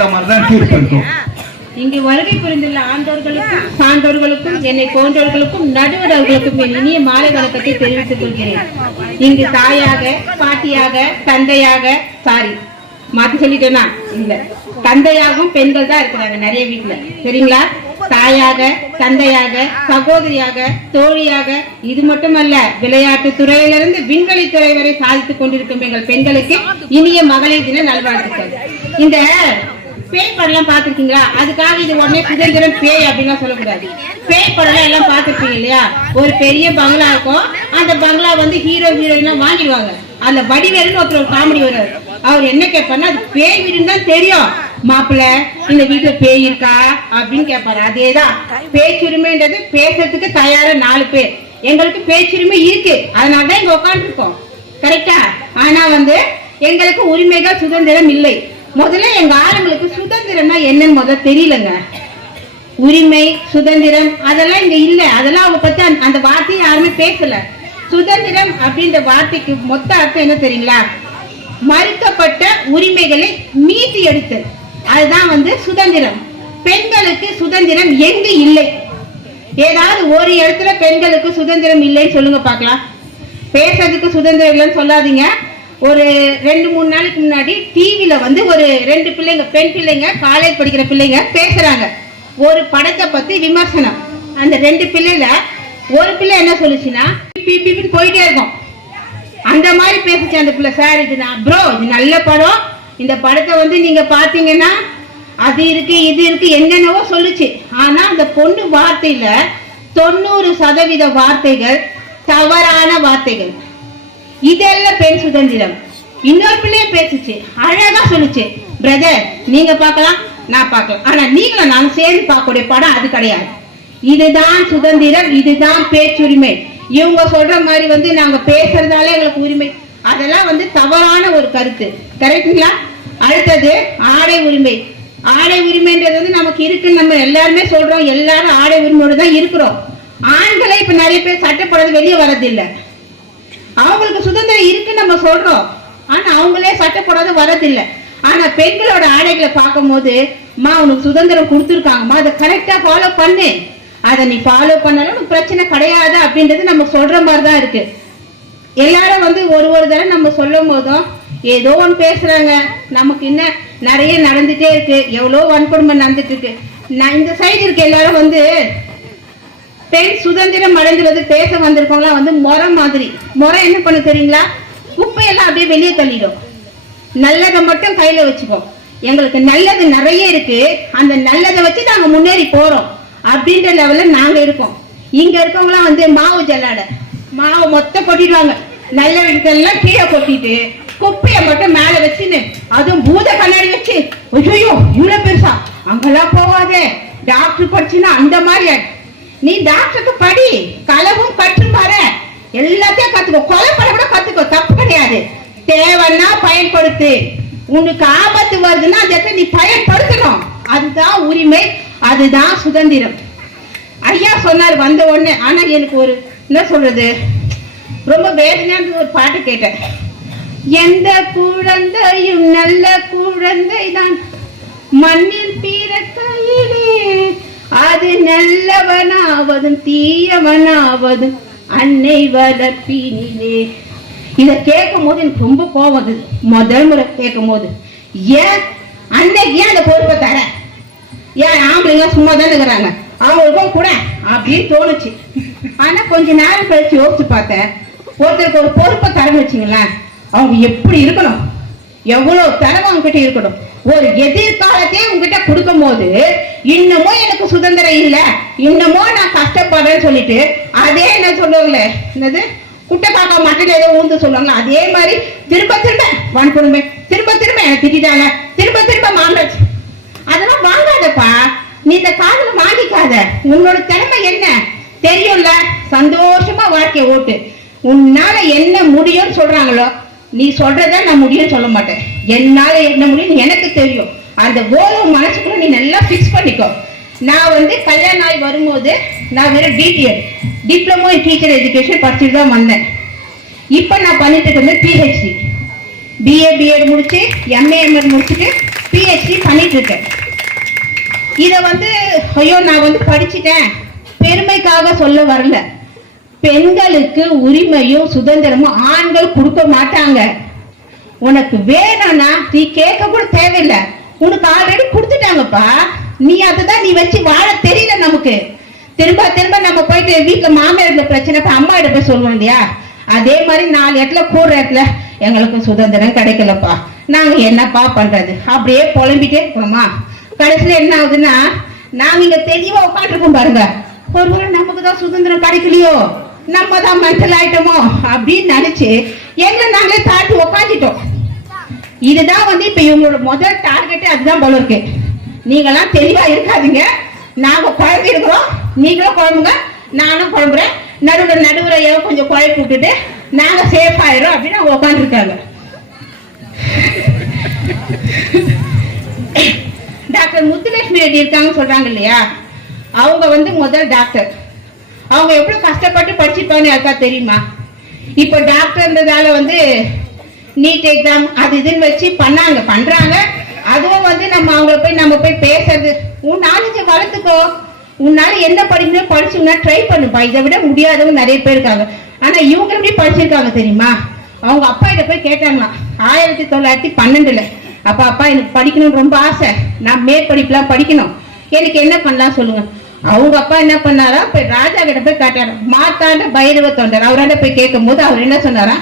ஏத்த மாதிரி தான் தீர்ப்பு இருக்கும். இங்கு வருகை புரிந்துள்ள ஆண்டோர்களுக்கும் சான்றோர்களுக்கும் என்னை போன்றவர்களுக்கும் நடுவர்களுக்கும் என் இனிய மாலை வணக்கத்தை தெரிவித்துக் கொள்கிறேன். இங்கு தாயாக, பாட்டியாக, தந்தையாக, மாத்தி சொல்லிட்டேன்னா இல்ல, தந்தையாகவும் பெண்கள் தான் இருக்கிறாங்க நிறைய வீட்டுல, சரிங்களா? தாயாக, தந்தையாக, சகோதரியாக, தோழியாக, இது மட்டுமல்ல, விளையாட்டு துறையிலிருந்து விண்வெளி துறை வரை சாதித்துக் கொண்டிருக்கும் எங்கள் பெண்களுக்கு இனிய மகளிர் தின நல்வாழ்த்துக்கள். இந்த பேய் படம் எல்லாம் பாத்துருக்கீங்களா? அதுக்காக இது உடனே சுதந்திரம் பேய் அப்படின்னு சொல்லக்கூடாது. பேய் படம் எல்லாம் பாத்துருப்பீங்க இல்லையா? ஒரு பெரிய பங்களா இருக்கும், அந்த பங்களா வந்து ஹீரோ ஹீரோயின் வாங்கிடுவாங்க. அந்த வடிவேலுன்னு ஒருத்தர் காமெடி வர்றாரு, அவர் என்ன கேட்பாருன்னா அது பேய் வீடுன்னு தான் தெரியும், மாப்பிள்ள இந்த வீட்டுல பேய் இருக்கா அப்படின்னு கேட்பாரு. அதேதான் பேச்சுரிமைன்றது, பேசுறதுக்கு தயாரா 4 பேர். எங்களுக்கு பேச்சுரிமை இருக்கு, அதனாலதான் இங்க உட்காந்து இருக்கோம், கரெக்டா? ஆனா வந்து எங்களுக்கு உரிமைகள் சுதந்திரம் இல்லை. முதல்ல எங்க ஆளுங்களுக்கு சுதந்திரம்னா என்னன்னு முதல்ல தெரியலங்க. உரிமை சுதந்திரம் அதெல்லாம் இங்க இல்ல, அதெல்லாம் அவங்க பத்தி அந்த வார்த்தையை யாருமே பேசல. சுதந்திரம் அப்படின்ற வார்த்தைக்கு மொத்த அர்த்தம் என்ன தெரியுங்களா? மறுக்கப்பட்ட உரிமைகளை மீட்டு எடுத்தல், அதுதான் வந்து சுதந்திரம். பெண்களுக்கு சுதந்திரம் எங்க இல்லை? ஏதாவது ஒரு இடத்துல பெண்களுக்கு சுதந்திரம் இல்லைன்னு சொல்லுங்க பார்க்கலாம். பேசுறதுக்கு சுதந்திரம் இல்லைன்னு சொல்லாதீங்க. ஒரு 2-3 நாளைக்கு முன்னாடி டிவில வந்து ஒரு 2 பிள்ளைங்க, பெண் பிள்ளைங்க, காலேஜ் படிக்கிற பிள்ளைங்க பேசுறாங்க ஒரு படத்தை பத்தி விமர்சனம். அந்த 2 பிள்ளைல ஒரு பிள்ளை என்ன சொல்லுச்சுன்னா போயிட்டே இருக்கும், அந்த மாதிரி பேசிச்சு அந்த பிள்ளை. சார் இது ப்ரோ இது நல்ல படம், இந்த படத்தை வந்து நீங்க பாத்தீங்கன்னா அது இருக்கு இது இருக்கு என்னென்னவோ சொல்லுச்சு. ஆனா அந்த பொண்ணு வார்த்தையில 90% வார்த்தைகள் தவறான வார்த்தைகள். இதெல்லாம் பெண் சுதந்திரம். இன்னொரு பிள்ளைய பேசுச்சு, அழகா சொல்லுச்சு, பிரதர் நீங்க பார்க்கலாம் நான் பார்க்கலாம், ஆனா நீங்களும் நான் சேர்ந்து பார்க்கக்கூடிய படம் அது கிடையாது. இதுதான் சுதந்திரம், இதுதான் பேச்சுரிமை. இவங்க சொல்ற மாதிரி வந்து நாங்க பேசுறதாலே எங்களுக்கு உரிமை, அதெல்லாம் வந்து தவறான ஒரு கருத்து, கரெக்டுங்களா? அடுத்தது ஆடை உரிமை. ஆடை உரிமைன்றது வந்து நமக்கு இருக்குன்னு நம்ம எல்லாருமே சொல்றோம், எல்லாரும் ஆடை உரிமையோட தான் இருக்கிறோம். ஆண்களை இப்ப நிறைய பேர் சட்டப்படாது வெளியே வரதில்லை. அவங்களுக்கு சுதந்திரம் இருக்குன்னு நம்ம சொல்றோம், ஆனா அவங்களே சட்டப்படாத வரதில்லை. ஆனா பெண்களோட ஆடைகளை பார்க்கும் போது, மா உனக்கு சுதந்திரம் கொடுத்துருக்காங்கம்மா, அதை கரெக்டா ஃபாலோ பண்ணு, அதை நீ ஃபாலோ பண்ணாலும் உனக்கு பிரச்சனை கிடையாது அப்படின்றது நம்ம சொல்ற மாதிரிதான் இருக்கு. எல்லாரும் வந்து ஒரு தடவை நம்ம சொல்லும் போதும் ஏதோ ஒன்று பேசுறாங்க, நமக்கு இன்னும் நிறைய நடந்துட்டே இருக்கு, எவ்வளோ வன்கொடுமை நடந்துட்டு இருக்கு. நான் இந்த சைடு இருக்க எல்லாரும் வந்து பெண் சுதந்திரம் அடைந்துள்ளது பேச வந்திருக்கவங்களாம் வந்து முறை மாதிரி. முறை என்ன பண்ண தெரியுங்களா? குப்பையெல்லாம் அப்படியே வெளியே தள்ளிடும், நல்லதை மட்டும் கையில வச்சுப்போம். எங்களுக்கு நல்லது நிறைய இருக்கு, அந்த நல்லதை வச்சு நாங்க முன்னேறி போறோம் அப்படின்ற லெவல்ல நாங்க இருக்கோம். இங்க இருக்கவங்களாம் வந்து மாவு ஜல்லாட, மாவு மொத்தம் கொட்டிடுவாங்க, நல்ல இடத்தெல்லாம் கீழே கொட்டிட்டு குப்பையை மட்டும் மேல வச்சுன்னு, அதுவும் பூத கண்ணாடி வச்சு, ஐயோ இவ்வளவு பெருசா அங்கெல்லாம் போவாதே, டாக்டர் படிச்சுன்னா அந்த மாதிரி. நீ டாக்டருக்கு படி, களவும் கற்று பாரு, எல்லாத்தையும் கத்துக்கோ, கொலை பண்ண கூட கத்துக்கோ, தப்பு கிடையாது. தேவைன்னா பயன்படுத்து, உனக்கு ஆபத்து வருதுன்னா அதை நீ பயன்படுத்தணும், அதுதான் உரிமை, அதுதான் சுதந்திரம். ஐயா சொன்னார் வந்த உடனே. ஆனா எனக்கு ஒரு என்ன சொல்றது, ரொம்ப வேதனையான ஒரு பாட்டு கேட்டேன். எந்த குழந்தையும் நல்ல குழந்தை தான் மண்ணில் பிறக்கையிலே, அது நல்லவனாவதும் தீயவனாவதும் அன்னை வளர்ப்பினிலே. இத கேட்கும் போது எனக்கு ரொம்ப கோவம் வந்தது. முதல் முறை கேட்கும் போது, ஏன் அன்னைக்கு ஏன் அந்த பொறுப்பை தர, ஏன் ஆம்பளைங்க சும்மா தானே இருக்கிறாங்க, அவங்களுக்கும் கூட அப்படின்னு தோணுச்சு. ஆனா கொஞ்ச நேரம் கழிச்சு யோசிச்சு பார்த்தேன், ஒருத்தருக்கு ஒரு பொறுப்பை தரன்னு வச்சுங்களேன், அவங்க எப்படி இருக்கணும், எவ்வளவு திறமை அவங்க கிட்ட இருக்கணும். ஒரு எதிர்காலத்தையே உங்ககிட்ட கொடுக்கும் போது இன்னமும் எனக்கு சுதந்திரம் இல்ல, இன்னமும் நான் கஷ்டப்படுறேன்னு சொல்லிட்டு அதே என்ன சொல்லுவாங்களே, என்னது குட்டை காக்கா மட்டும் ஏதோ ஊந்து சொல்லுவாங்க, அதே மாதிரி திரும்ப திரும்ப வன்கொடுமை, திரும்ப திரும்ப என்ன திட்டாங்க, திரும்ப திரும்ப மாமராஜ், அதெல்லாம் வாங்காதப்பா, நீ இந்த காதல வாங்கிக்காத. உன்னோட திறமை என்ன தெரியும்ல, சந்தோஷமா வாழ்க்கைய ஓட்டு. உன்னால என்ன முடியும்னு சொல்றாங்களோ, நீ சொல்றத நான் முடியும்னு சொல்ல மாட்டேன், என்னால என்ன முடியும் எனக்கு தெரியும். அந்த கோல் மனசுக்குள்ள நீ நல்லா பிக்ஸ் பண்ணிக்கோ. நான் வந்து கல்யாணம் ஆகி வரும்போது நான் வெறும் DTEd, diploma in teacher education படிச்சுட்டு தான் வந்தேன். இப்போ நான் பண்ணிட்டு இருந்தேன் பிஹெச்டி, பிஏ பிஎட் முடிச்சு எம்ஏ எம்எட் முடிச்சுட்டு PhD பண்ணிட்டு இருக்கேன். இத ஐயோ நான் படிச்சுட்டேன் பெருமைக்காக சொல்ல வரல. பெண்களுக்கு உரிமையும் சுதந்திரமும் ஆண்கள் கொடுக்க மாட்டாங்க. உனக்கு வேணும்னா நீ கேட்க கூட தேவையில்லை, உனக்கு ஆல்ரெடி கொடுத்துட்டாங்கப்பா. நீ அதுதான் நீ வச்சு வாழ தெரியல நமக்கு. திரும்ப திரும்ப நம்ம போயிட்டு வீட்டுல மாமியார் பிரச்சனை அம்மா கிட்ட போய் சொல்லுவோம் இல்லையா, அதே மாதிரி 4 இடத்துல கூடுற இடத்துல எங்களுக்கு சுதந்திரம் கிடைக்கலப்பா, நாங்க என்னப்பா பண்றது அப்படியே புலம்பிட்டே இருக்கோமா. கடைசியில என்ன ஆகுதுன்னா நாங்க இங்க தெளிவா உட்காந்துருக்கோம் பாருங்க, ஒருவேளை நமக்கு தான் சுதந்திரம் கிடைக்கலையோ, நம்ம தான் மென்டல் ஆயிட்டோமோ அப்படின்னு நினைச்சு எங்களை நாங்களே தாட்டி உக்காந்துட்டோம். இதுதான் இப்ப இவங்களோட முதல் டார்கெட்டே அதுதான் போல இருக்கு. நீங்கெல்லாம் தெளிவா இருக்காதீங்க, நாங்க குழம்பு இருக்கிறோம், நீங்களும் குழம்புங்க நானும் குழம்புறேன், நடுவுற கொஞ்சம் குழப்பி விட்டுட்டு நாங்க சேஃப் ஆயிரும் அப்படின்னு அவங்க உட்காந்து இருக்காங்க. டாக்டர் முத்துலட்சுமி ரெட்டி இருக்காங்க சொல்றாங்க இல்லையா, அவங்க முதல் டாக்டர். அவங்க எவ்வளவு கஷ்டப்பட்டு படிச்சிருப்பாங்கன்னு யாருக்கா தெரியுமா? இப்ப டாக்டர்ன்றதால நீட் எக்ஸாம் அது இதுன்னு வச்சு பண்றாங்க. அதுவும் நம்ம போய் பேசுறது, உன் நாலேஜை வளர்த்துக்கோ, உன்னால என்ன படிக்கணும் படிச்சுன்னா ட்ரை பண்ணுப்பா, இதை விட முடியாதவங்க நிறைய பேர் இருக்காங்க. ஆனா இவங்க எப்படி படிச்சிருக்காங்க தெரியுமா? அவங்க அப்பா கிட்ட போய் கேட்டாங்களாம் 1912. அப்பா எனக்கு படிக்கணும்னு ரொம்ப ஆசை, நான் மேற்படிப்புலாம் படிக்கணும், எனக்கு என்ன பண்ணலாம் சொல்லுங்க. அவங்க அப்பா என்ன பண்ணாரா, போய் ராஜா கிட்ட போய் காட்டாரு. மாத்தாண்ட பைரவ தொண்டர் அவராண்ட போய் கேட்கும் போது அவர் என்ன சொன்னாரா,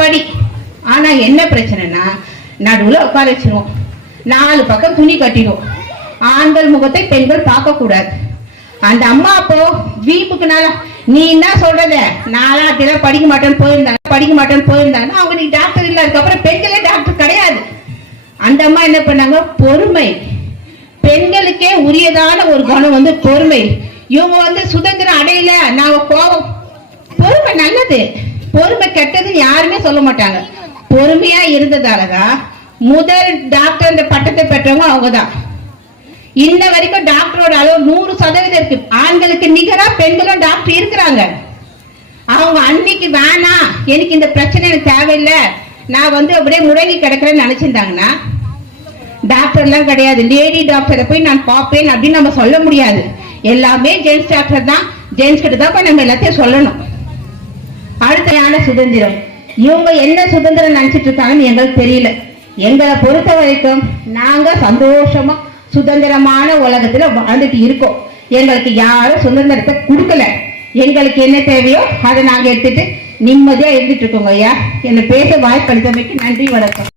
படி, ஆனா என்ன பிரச்சனைனா நடுவுல உட்கார வச்சிருவோம், 4 பக்கம் துணி கட்டிடும், ஆண்கள் முகத்தை பெண்கள் பார்க்க கூடாது. அந்த அம்மா அப்போ வீப்புக்குனால நீ என்ன சொல்றத, நாளா அப்படிலாம் படிக்க மாட்டேன்னு போயிருந்தாங்க. அவங்க நீ டாக்டர் இல்ல, அதுக்கப்புறம் பெண்களே டாக்டர் கிடையாது. அந்த அம்மா என்ன பண்ணாங்க, பொறுமை, பெண்களுக்கே உரியதான ஒரு குணம் பொறுமை. இவங்க சுதந்திரம் அடையல, நாங்க கோபம். பொறுமை நல்லது, பொறுமை கெட்டதுன்னு யாருமே சொல்ல மாட்டாங்க. பொறுமையா இருந்ததாலதான் முதல் டாக்டர் பட்டத்தை பெற்றவங்க அவங்கதான். இன்ன வரைக்கும் டாக்டரோட அளவு 100% இருக்கு. ஆண்களுக்கு நிகரா பெண்களும் டாக்டர் இருக்கிறாங்க. அவங்க அன்னைக்கு வேணாம், எனக்கு இந்த பிரச்சனை எனக்கு தேவையில்லை, நான் அப்படியே முடங்கி கிடக்குறேன்னு நினைச்சிருந்தாங்கன்னா, டாக்டர் எல்லாம் கிடையாது, லேடி டாக்டரை போய் நான் பார்ப்பேன் அப்படின்னு நம்ம சொல்ல முடியாது. எல்லாமே ஜென்ஸ் டாக்டர் தான், ஜென்ஸ் கிட்ட தான் நம்ம எல்லாத்தையும் சொல்லணும். அடுத்தையான சுதந்திரம், இவங்க என்ன சுதந்திரம் நினைச்சிட்டு இருக்காங்கன்னு எங்களுக்கு தெரியல. எங்களை பொறுத்த வரைக்கும் நாங்க சந்தோஷமா சுதந்திரமான உலகத்துல வாழ்ந்துட்டு இருக்கோம். எங்களுக்கு யாரும் சுதந்திரத்தை கொடுக்கல. எங்களுக்கு என்ன தேவையோ அதை நாங்க எடுத்துட்டு நிம்மதியா இருந்துட்டு இருக்கோங்க. ஐயா, என்னை பேச வாய்ப்பளித்தமைக்கு நன்றி, வணக்கம்.